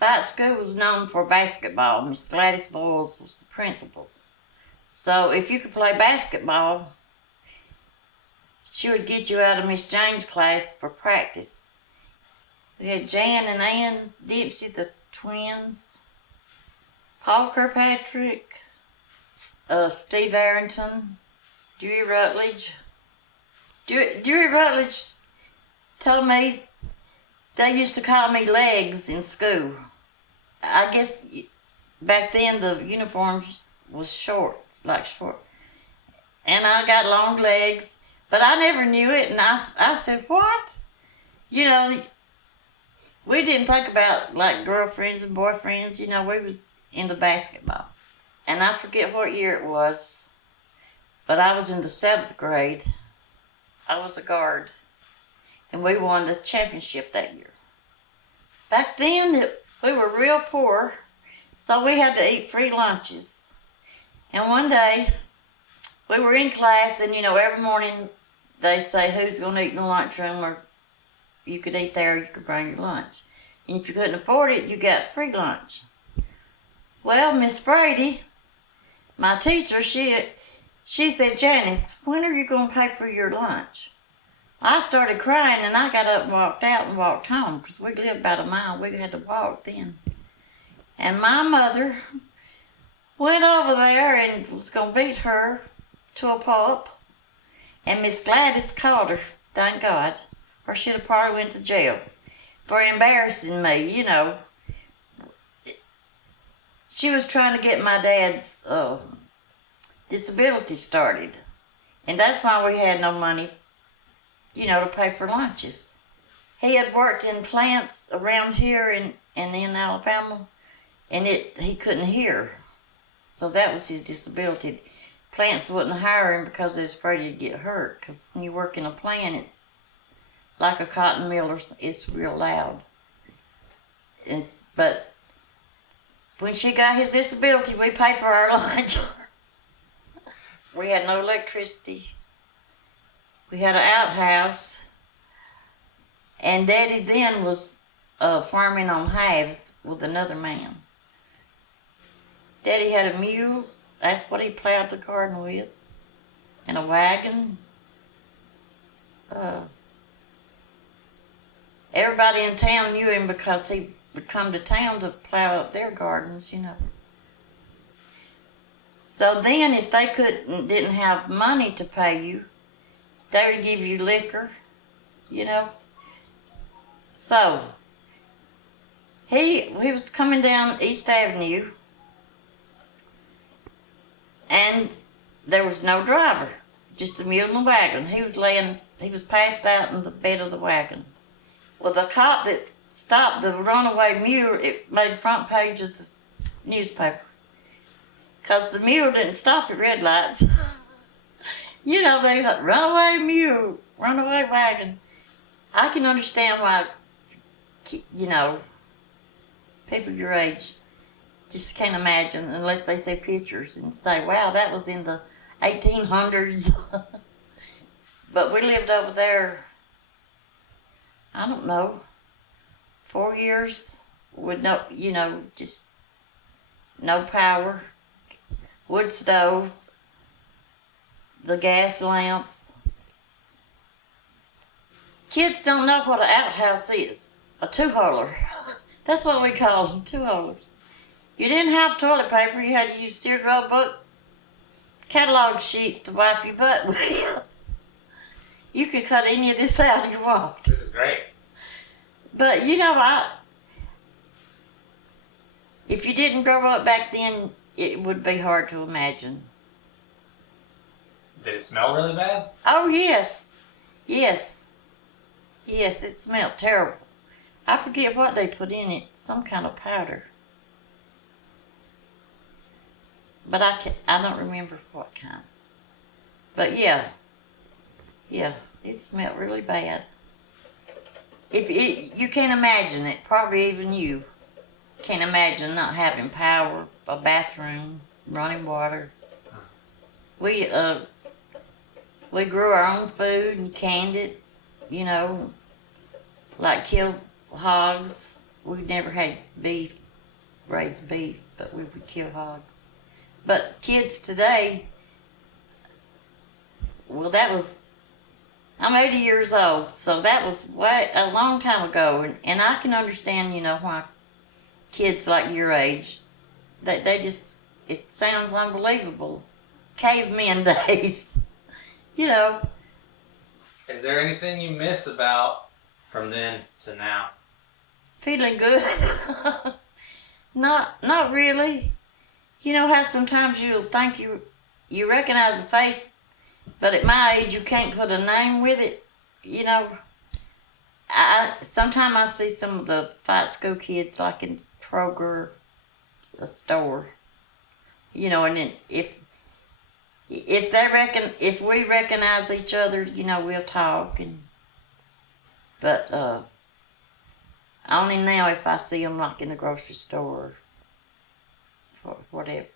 Fight School was known for basketball. Miss Gladys Boyles was the principal. So if you could play basketball, she would get you out of Miss Jane's class for practice. We had Jan and Ann Dempsey, the twins, Paul Kirkpatrick, Steve Arrington, Dewey Rutledge. Dewey Rutledge told me they used to call me Legs in school. I guess back then the uniforms was short. And I got long legs, but I never knew it, and I said, what? You know, we didn't think about like girlfriends and boyfriends, you know, we was into basketball. And I forget what year it was, but I was in the 7th grade. I was a guard, and we won the championship that year. Back then, we were real poor, so we had to eat free lunches. And one day, we were in class, and you know, every morning they say who's going to eat in the lunchroom, or you could eat there, you could bring your lunch. And if you couldn't afford it, you got free lunch. Well, Miss Brady, my teacher, she said, Janice, when are you going to pay for your lunch? I started crying, and I got up and walked out and walked home, because we lived about a mile. We had to walk then. And my mother went over there and was going to beat her to a pulp. And Miss Gladys called her, thank God, or she'd have probably went to jail for embarrassing me, you know. She was trying to get my dad's disability started. And that's why we had no money, you know, to pay for lunches. He had worked in plants around here and in Alabama, and he couldn't hear. So that was his disability. Plants wouldn't hire him because they was afraid he'd get hurt. Because when you work in a plant, it's like a cotton mill, or it's real loud. But when she got his disability, we paid for our lunch. We had no electricity. We had an outhouse. And Daddy then was farming on halves with another man. Daddy had a mule. That's what he plowed the garden with. And a wagon. Everybody in town knew him because he would come to town to plow up their gardens, you know. So then if they didn't have money to pay you, they would give you liquor, you know. So he was coming down East Avenue, and there was no driver, just a mule and a wagon. He was passed out in the bed of the wagon. Well, the cop that stopped the runaway mule, it made the front page of the newspaper. Because the mule didn't stop at red lights. You know, they got runaway mule, runaway wagon. I can understand why, you know, people your age just can't imagine unless they see pictures and say, wow, that was in the 1800s. But we lived over there, I don't know, 4 years with no, you know, just no power, wood stove, the gas lamps. Kids don't know what an outhouse is, a two-holer. That's what we called them, two-holers. You didn't have toilet paper, you had to use Sears Roebuck catalog sheets to wipe your butt with. You could cut any of this out if you want. This is great. But you know, if you didn't grow up back then, it would be hard to imagine. Did it smell really bad? Oh yes, yes, yes, it smelled terrible. I forget what they put in it, some kind of powder. But I don't remember what kind. But yeah, it smelled really bad. You can't imagine it, probably even you can't imagine not having power, a bathroom, running water. We grew our own food and canned it, you know, like killed hogs. we never had beef, raised beef, but we would kill hogs. But kids today, well, I'm 80 years old, so that was way a long time ago, and I can understand, why kids like your age, they just, it sounds unbelievable. Cavemen days, you know. Is there anything you miss about from then to now? Feeling good. Not really. You know how sometimes you'll think you recognize a face, but at my age you can't put a name with it. You know, sometimes I see some of the fight school kids like in Kroger, a store. And then if we recognize each other, we'll talk but only now if I see them like in the grocery store or whatever.